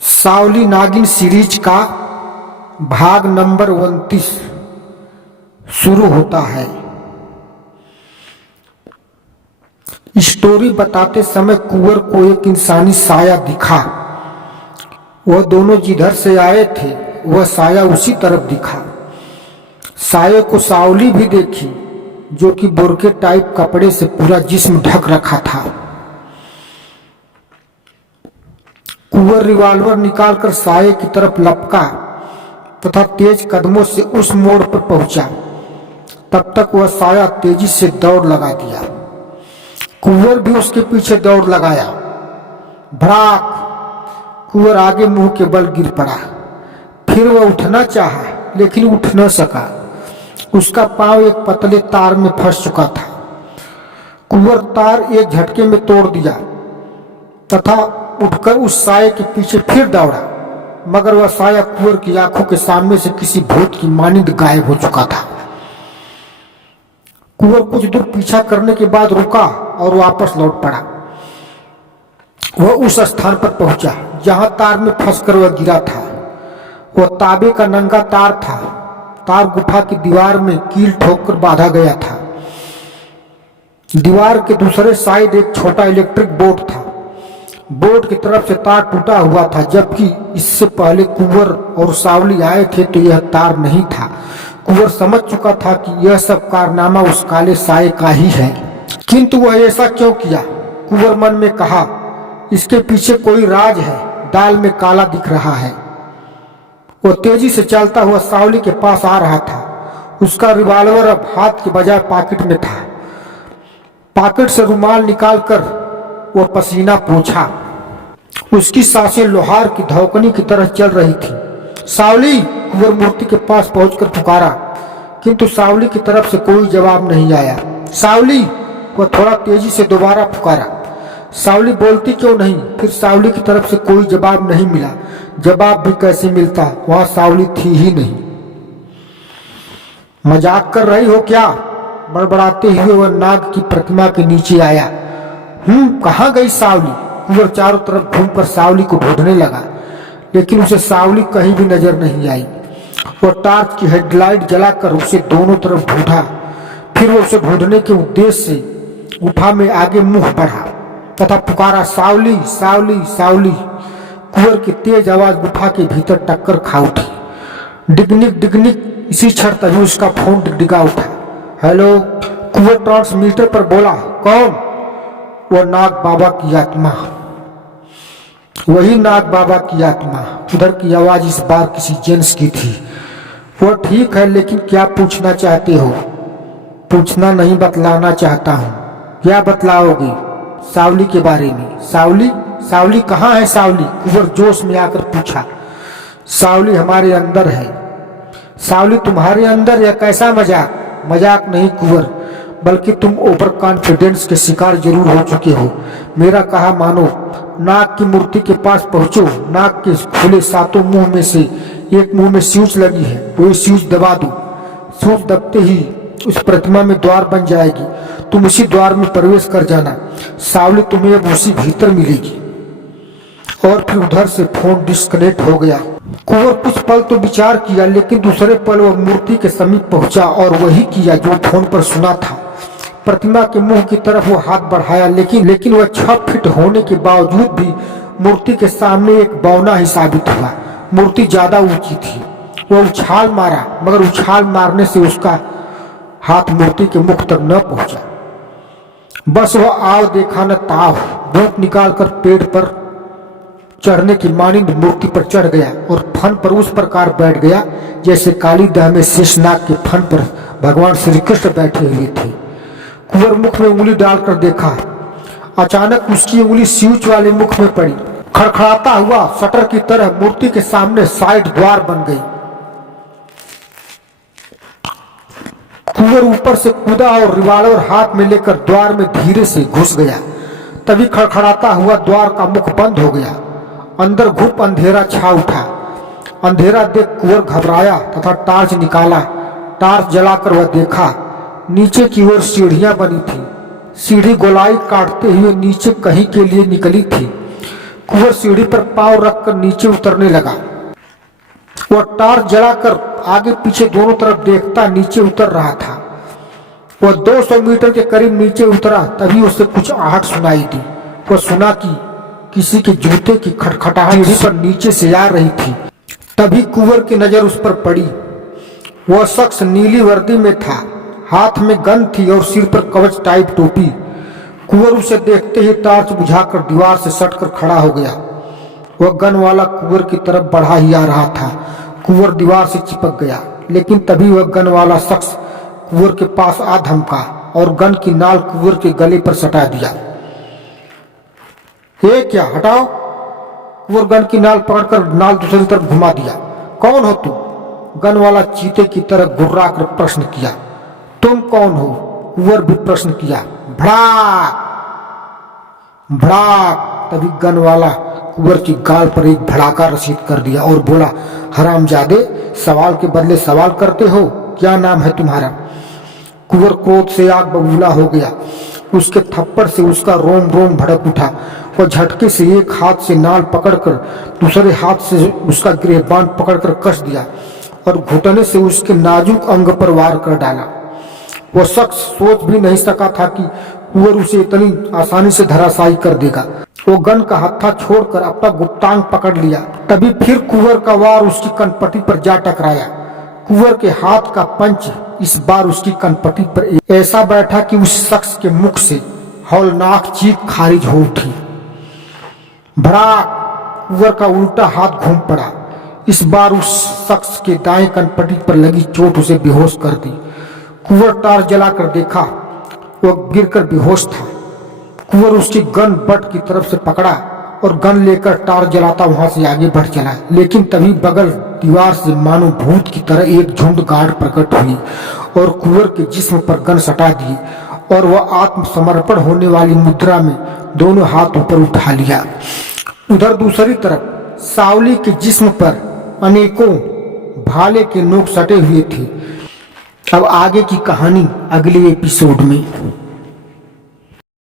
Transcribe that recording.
सावली नागिन सीरीज का भाग नंबर 29 शुरू होता है। स्टोरी बताते समय कुंवर को एक इंसानी साया दिखा। वह दोनों जिधर से आए थे वह साया उसी तरफ दिखा। साये को सावली भी देखी जो कि बुर्के टाइप कपड़े से पूरा जिस्म ढक रखा था। कुंवर रिवॉल्वर निकालकर साये की तरफ लपका तथा तेज कदमों से उस मोड़ पर पहुंचा। तब तक वह साया तेजी से दौड़ लगा दिया। कुंवर भी उसके पीछे दौड़ लगाया। भड़ाक! कुंवर आगे मुंह के बल गिर पड़ा। फिर वह उठना चाहा लेकिन उठ न सका। उसका पांव एक पतले तार में फंस चुका था। कुंवर तार एक झटके में तोड़ दिया तथा उठकर उस साये के पीछे फिर दौड़ा, मगर वह साया कुंवर की आंखों के सामने से किसी भूत की मानिंद गायब हो चुका था। कुंवर कुछ दूर पीछा करने के बाद रुका और वापस लौट पड़ा। वह उस स्थान पर पहुंचा जहां तार में फंसकर वह गिरा था। वह तांबे का नंगा तार था। तार गुफा की दीवार में कील ठोककर बांधा गया था। दीवार के दूसरे साइड एक छोटा इलेक्ट्रिक बोर्ड था। बोर्ड की तरफ से तार टूटा हुआ था, जबकि इससे पहले कुंवर और सावली आए थे तो यह तार नहीं था। कुंवर समझ चुका था कि यह सब कारनामा उस काले साये का ही है, किंतु वह ऐसा क्यों किया? कुंवर मन में कहा, इसके पीछे कोई राज है। दाल में काला दिख रहा है। वह तेजी से चलता हुआ सावली के पास आ रहा था। उसका रिवॉल्वर अब हाथ के बजाय पॉकेट में था। पॉकेट से रुमाल निकालकर वह पसीना पोंछा। उसकी सांसें लोहार की धौकनी की तरह चल रही थी। सावली! कुंवर मूर्ति के पास पहुंचकर पुकारा, किंतु सावली की तरफ से कोई जवाब नहीं आया। सावली! वह थोड़ा तेजी से दोबारा पुकारा। सावली बोलती क्यों नहीं? फिर सावली की तरफ से कोई जवाब नहीं मिला। जवाब भी कैसे मिलता, वहां सावली थी ही नहीं। मजाक कर रही हो क्या? बड़बड़ाते हुए वह नाग की प्रतिमा के नीचे आया। कहाँ गई सावली? कुंवर चारों तरफ घूमकर सावली को ढूंढने लगा, लेकिन उसे सावली कहीं भी नजर नहीं आई। वह टॉर्च की हेडलाइट जलाकर उसे दोनों तरफ ढूंढा। फिर वह उसे ढूंढने के उद्देश्य से गुफा में आगे मुंह बढ़ा तथा पुकारा, सावली! सावली! सावली! कुंवर की तेज आवाज गुफा के भीतर टक्कर खा उठी। डिगनिक डिगनिक! इसी क्षण तभी उसका फोन डिगडिगा उठा। हेलो! कुंवर ट्रांसमीटर पर बोला। कौन? वह नाग बाबा की आत्मा। वही नाग बाबा की आत्मा। उधर की आवाज इस बार किसी जेंट्स की थी। वह ठीक है, लेकिन क्या पूछना चाहते हो? पूछना नहीं, बतलाना चाहता हूँ। क्या बतलाओगे? सावली के बारे में। सावली? सावली कहाँ है सावली? कुंवर जोश में आकर पूछा। सावली हमारे अंदर है। सावली तुम्हारे अंदर? या कैसा मजाक? मजाक नहीं कुंवर, बल्कि तुम ओवर कॉन्फिडेंस के शिकार जरूर हो चुके हो। मेरा कहा मानो। नाग की मूर्ति के पास पहुंचो। नाग के खुले सातों मुंह में से एक मुंह में स्विच लगी है, वही स्विच दबा दो। स्विच दबते ही उस प्रतिमा में द्वार बन जाएगी। तुम उसी द्वार में प्रवेश कर जाना। सावली तुम्हें अब उसी भीतर मिलेगी। और फिर उधर से फोन डिस्कनेक्ट हो गया। कुंवर कुछ पल तो विचार किया, लेकिन दूसरे पल वह मूर्ति के समीप पहुंचा और वही किया जो फोन पर सुना था। प्रतिमा के मुंह की तरफ वो हाथ बढ़ाया, लेकिन वह 6 फीट होने के बावजूद भी मूर्ति के सामने एक बौना ही साबित हुआ। मूर्ति ज्यादा ऊंची थी। वह उछाल मारा, मगर उछाल मारने से उसका हाथ मूर्ति के मुख तक न पहुंचा। बस वह आव देखा न ताव। भूत निकालकर पेड़ पर चढ़ने की मानिंद मूर्ति पर चढ़ गया और फन पर उस प्रकार बैठ गया जैसे कालीदह में शेषनाग के फन पर भगवान श्री कृष्ण बैठे हुए थे। कुंवर मुख में उंगली डालकर देखा। अचानक उसकी उंगली स्विच वाले मुख में पड़ी। खड़खड़ाता हुआ शटर की तरह मूर्ति के सामने साइड द्वार बन गई। कुंवर ऊपर से कूदा और रिवॉल्वर हाथ में लेकर द्वार में धीरे से घुस गया। तभी खड़खड़ाता हुआ द्वार का मुख बंद हो गया। अंदर घुप अंधेरा छा उठा। अंधेरा देख कुंवर घबराया तथा टॉर्च निकाला। टॉर्च जलाकर वह देखा, नीचे की ओर सीढ़ियां बनी थी। सीढ़ी गोलाई काटते हुए नीचे कहीं के लिए निकली थी। कुंवर सीढ़ी पर पांव रखकर नीचे उतरने लगा। वह टार्च जलाकर आगे पीछे दोनों तरफ देखता नीचे उतर रहा था। वह 200 मीटर के करीब नीचे उतरा, तभी उसे कुछ आहट सुनाई दी। वह सुना कि किसी के जूते की खटखटाहट सीढ़ी पर नीचे से आ रही थी। तभी कुंवर की नजर उस पर पड़ी। वह शख्स नीली वर्दी में था, हाथ में गन थी और सिर पर कवच टाइप टोपी। कुंवर उसे देखते ही टार्च बुझाकर दीवार से सटकर खड़ा हो गया। वह गन वाला कुंवर की तरफ बढ़ा ही आ रहा था। कुंवर दीवार से चिपक गया, लेकिन तभी वह गन वाला शख्स कुंवर के पास आ धमका और गन की नाल कुंवर के गले पर सटा दिया। ये क्या, हटाओ! कुंवर गन की नाल पकड़कर नाल दूसरी तरफ घुमा दिया। कौन हो तुम? गन वाला चीते की तरह गुर्राकर प्रश्न किया। तुम कौन हो? कुंवर भी प्रश्न किया। भड़ाक भड़ाक! तभी गन वाला कुंवर की गाल पर एक भड़ाका रसीद कर दिया और बोला, हरामजादे, सवाल के बदले सवाल करते हो। क्या नाम है तुम्हारा? कुंवर क्रोध से आग बबूला हो गया। उसके थप्पड़ से उसका रोम रोम भड़क उठा। वह झटके से एक हाथ से नाल पकड़कर दूसरे हाथ से उसका गिरबान पकड़कर कस दिया और घुटने से उसके नाजुक अंग पर वार कर डाला। वह शख्स सोच भी नहीं सका था कि कुंवर उसे इतनी आसानी से धराशायी कर देगा। वो गन का हत्था छोड़कर अपना गुप्तांग पकड़ लिया। तभी फिर कुंवर का वार उसकी कनपटी पर जा टकराया। कुंवर के हाथ का पंच इस बार उसकी कनपटी पर ऐसा बैठा कि उस शख्स के मुख से हौलनाक चीख खारिज हो उठी। भड़ाक! कुंवर का उल्टा हाथ घूम पड़ा। इस बार उस शख्स के दाएं कनपटी पर लगी चोट उसे बेहोश कर दी। कुंवर टार्च जलाकर देखा, वह गिरकर बेहोश था। कुंवर उसकी गन बट की तरफ से पकड़ा और गन लेकर टार्च जलाता वहां से आगे बढ़ चला। लेकिन तभी बगल दीवार से मानो भूत की तरह एक झुंड गार्ड प्रकट हुई और कुंवर के जिस्म पर गन सटा दिए और वह आत्मसमर्पण होने वाली मुद्रा में दोनों हाथ ऊपर उठा लिया। उधर दूसरी तरफ सावली के जिस्म पर अनेकों भाले के नोक सटे हुए थे। अब आगे की कहानी अगले एपिसोड में।